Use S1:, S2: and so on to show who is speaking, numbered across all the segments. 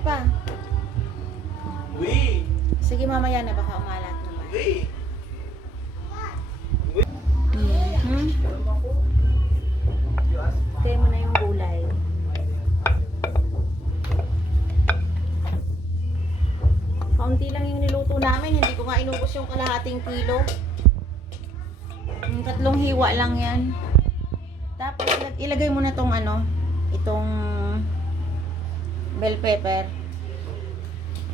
S1: pa.
S2: Oui.
S1: Sige, mamaya na. Baka umalat naman.
S2: Oui.
S1: Hmm? Tayo mo na yung gulay. Kaunti lang yung niluto namin. Hindi ko nga inubos yung kalahating kilo. Yung tatlong hiwa lang yan. Tapos, ilag- ilagay mo na tong ano, itong bell pepper.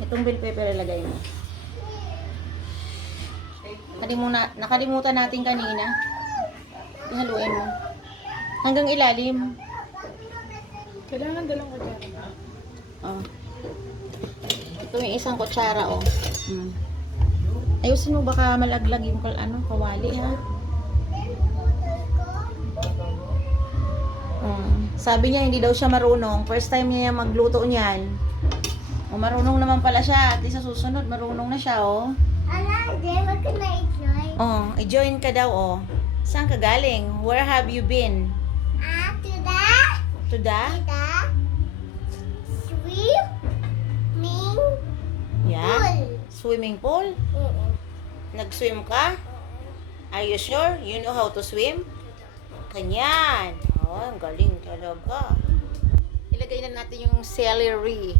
S1: Itong bell pepper ilagay mo. Nakalimutan, nakalimutan natin kanina. Ihaluin mo. Hanggang ilalim.
S3: Kailangan dalawang kutsara.
S1: Oh. Ito yung isang kutsara, oh. Mm. Ayusin mo baka malaglag yung kal ano, kawali, ha? Mm. Sabi niya, hindi daw siya marunong. First time niya magluto niyan. O, marunong naman pala siya. At sa susunod, marunong na siya, oh.
S3: Ala, di, wag ka na i-join.
S1: Oh, i-join ka daw, oh. Saan ka galing? Where have you been?
S3: Ah, to the,
S1: To the?
S3: to the, swimming
S1: Yeah.
S3: pool.
S1: Swimming pool?
S3: Oo.
S1: Nag-swim ka? Are you sure? You know how to swim? Kanyan. Ang galing talaga. Ilagay na natin yung celery.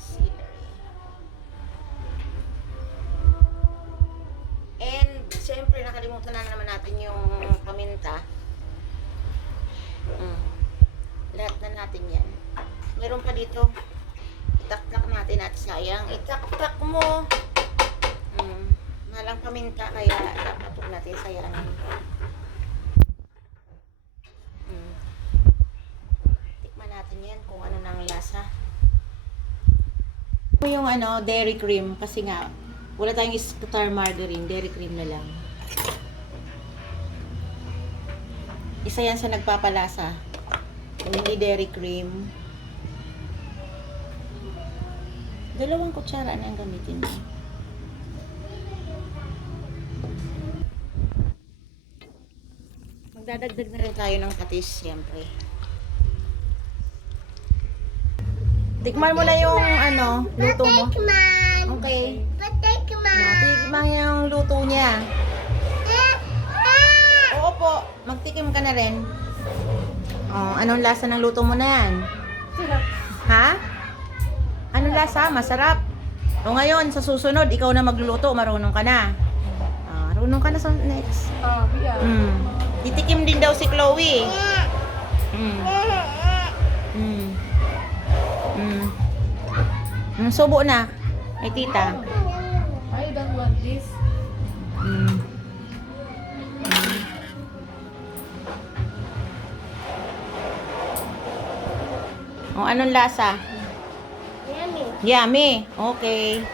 S1: Celery. And, siyempre, nakalimutan na naman natin yung paminta. Mm. Lahat na natin yan. Meron pa dito. Itaktak natin at sayang. Itaktak mo. Mm. Malang paminta kaya natin sayangin. Mm. Tikman natin yan kung ano nang lasa. Ito yung ano, dairy cream kasi nga wala tayong star margarine, dairy cream na lang. Isa yan sa nagpapalasa. Kung hindi dairy cream, Dalawang kutsara na ang gamitin mo. Magdadagdag na rin tayo ng patis, siyempre. Tikman mo na yung ano, luto mo.
S3: Patikman.
S1: Okay.
S3: Patikman.
S1: Tikman yung luto niya.
S3: Eh, ah.
S1: Oo po, magtikim ka na rin. Oh, anong lasa ng luto mo na yan? Ha? Anong lasa? Masarap. O ngayon, sa susunod, ikaw na magluluto, marunong ka na. Ah, marunong ka na sa next.
S3: Oh, yeah.
S1: Mm. Titikim din daw si Chloe. Mm. Mm. Mm. Mm, subo na. Ay, tita.
S3: I don't want this.
S1: Mm. O, anong lasa?
S3: Yummy.
S1: Yummy. Okay.